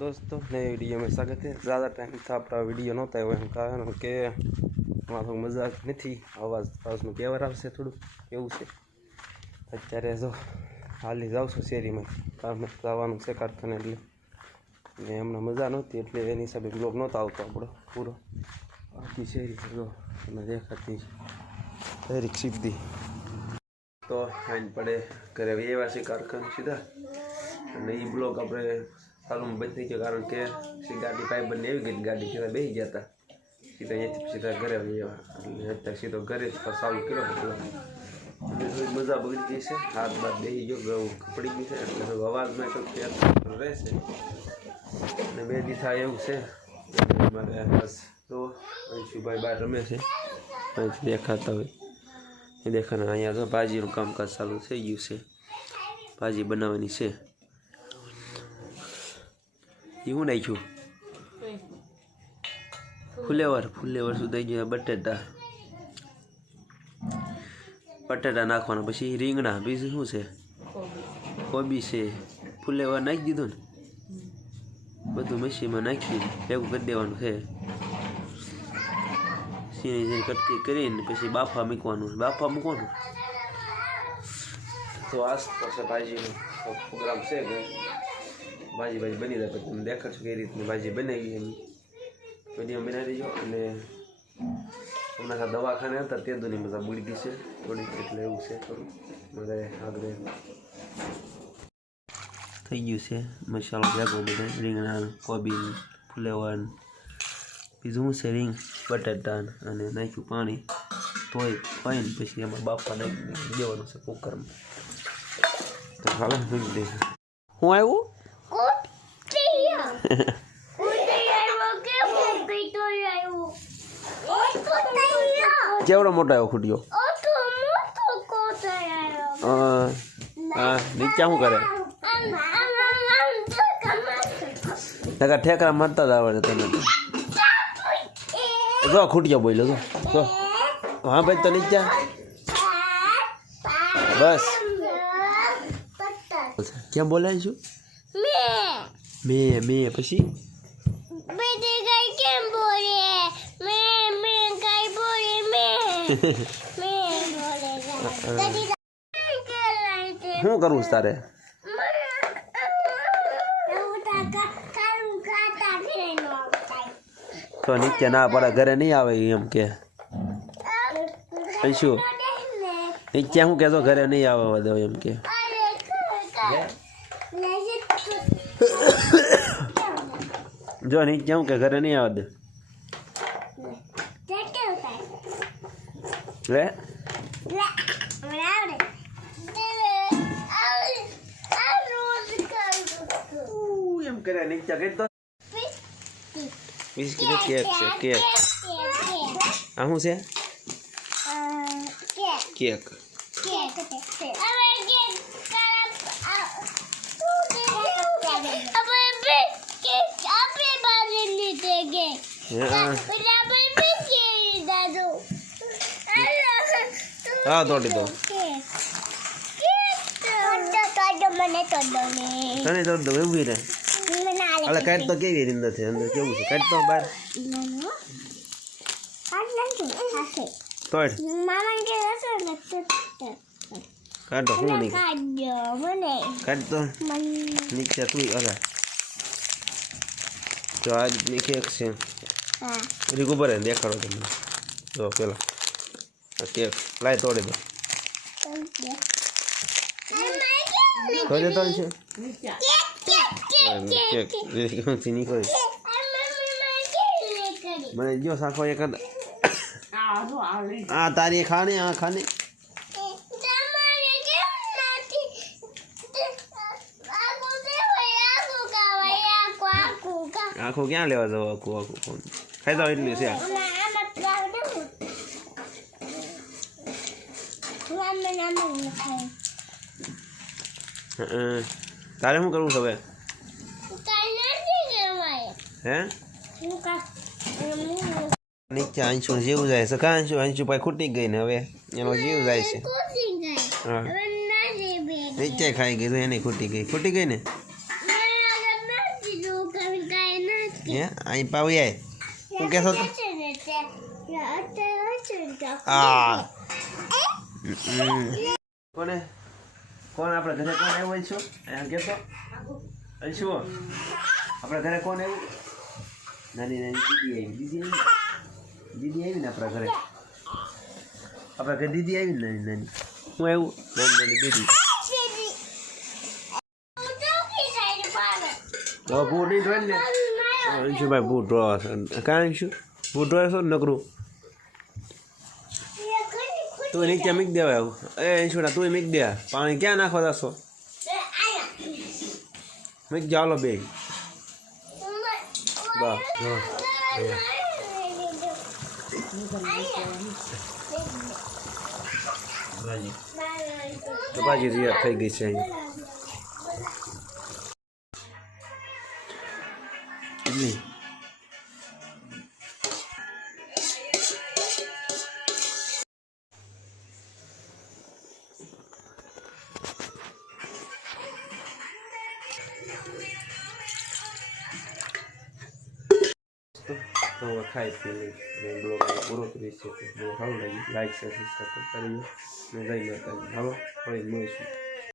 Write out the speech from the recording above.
दोस्तों नए वीडियो में स्वागत है। ज़्यादा टाइम था अपना वीडियो नहोता है एम कारण के थोड़ा मजाक नहीं आवाज में केवर आवशे थोड़ું એવું છે। અત્યારે જો હાલી જાઉં છું શેરીમાં કામ જવાનું છે કારખાને એટલે ને હમણાં મજા નહોતી એટલે એની હિસાબે બ્લોગ નહોતો આવતો આપણો પૂરો। આખી શેરી જો તમને દેખાતી શેરી સીધી તો આઈને પડે ઘરે વ્યવા છે કારખાને સીધા અને એ બ્લોગ આપણે ચાલુ બંધ થઈ ગયો કારણ કે ગાડી પાઇપ બંને આવી ગઈ ગાડી સીધા બેસી ગયા હતા સીધા અહીંયાથી સીધા ઘરે વ્યવા એટલે અત્યારે સીધો ઘરે જ ચાલુ કર્યો બ્લોગ। मजा बगड़ी गई है हाथ बात बेही गयो पड़ी गई है એટલે અવાજ में तो ફેર રહેશે અને બે દી થાય એવું છે મારે બસ તો અંશુભાઈ બહાર રમે છે અહીં દેખાતા હોય એ દેખાને અહીંયા તો ભાજીનું કામકાજ ચાલુ થઈ ગયું છે ભાજી બનાવવાની છે। એ હું નાખ્યું ફુલેવર સુધાઈ ગયા बटेटा नाखवाना पछी રીંગણા बीजू शू है कोबी से फुलेवर नाखी दीधुं ने बधुं मशीन में नाखी भेगुं करी देवानुं छे। सीणी जेरी कटकी करीने पछी बाफा मूकवानुं तो आज तो से भाजीनो प्रोग्राम छे के भाजी बनी जाए पछी तमने देखाडशुं कई रीतनी भाजी बनावी एम विडियो बनावी दीजो। अने हमें दवाखाने था ते दोनी मजा बुड़ी गई है थोड़ी એટલે એવું છે થોડું મારે આગળ થઈ ગયું છે મસાલો ભેગો બધે રીંગણા કોબી ફુલેવર બીજું છે રીંગ બટાટા અને નાખ્યું પાણી તોય પાણી પછી એમાં બાફા નાખી દેવાનું છે કુકરમાં તો હાલો મૂકી દે હું આવ્યું केवड़ो मोटा है खुटियो नीचा शू करे ठेकरा मरता आवड़े तने जो खुटियो बोलो जो हाँ भाई तो नीचा बस क्या बोला छू मैं पछी हूँ करूँ तारे तो नीचे ना पड़ा घरे नहीं आवे एम के शू नीचे हूँ कह घरे नहीं आवे दो एम के जो नीचे हूँ के घरे नहीं आवे दे ले एम करे नीचे कर तो बिस्किट केक से केक आहू से केक हाँ तोड़ी दो तने तोड़ दो एवं रे अरे काट तो केवी रींद थे अंदर केवुं छे काट तो बाहर तोड़ मामा के काट तो हूं नहीं काट तो नीचे तू अरे तो आज केक से हां रिको पर देखाड़ो तने जो पेला केक लाए तोड़े दो तोड़े तो छे केक केक नहीं करे मैंने जो साखो एक आ तारी खाने आ खाने आखो क्या लेवा जाओ आखो आखो खाई जाओ इडली से तारे हूँ करूँ सब है नीचे अंशु जीव जाए सका अंशु पाई खूटी गई ने हवे एनो जीव जाए छे हां नीचे खाई गई तो एने खूटी गई ने હે અહીં પાવી આય શું કહેતો તો હા કોને કોણ આપણે ઘરે કોણ આવ્યું છું અહીંયા કહેતો અંશુ આપણે ઘરે કોણ આવ્યું નાની નાની દીદી આવી ને આપણા ઘરે દીદી આવી ને નાની નાની હું આવ્યું નાની નાની દીદી તો બૂટ નહીં ધોઈ ને અંશુભાઈ બૂટ ધોવા છે કાંઈ અંશુ બૂટ ધોવા છો નકરું તું નીચે મીક દેવાય આવું એ અંશુડા તું મીક દે પાણી ક્યાં નાખવા જશો મીક જાલો બે બસ તો ભાજી રિયા થઈ ગઈ છે અહીંયા તો ખાઈ પી લઈ બ્લોગ પૂરો કરી છે તો બહુ સારું લાગ્યું લાઈક શેર સબસ્ક્રાઈબ કરતા રહીએ મેં ગઈ લેતા હાલો ફરી મળીશું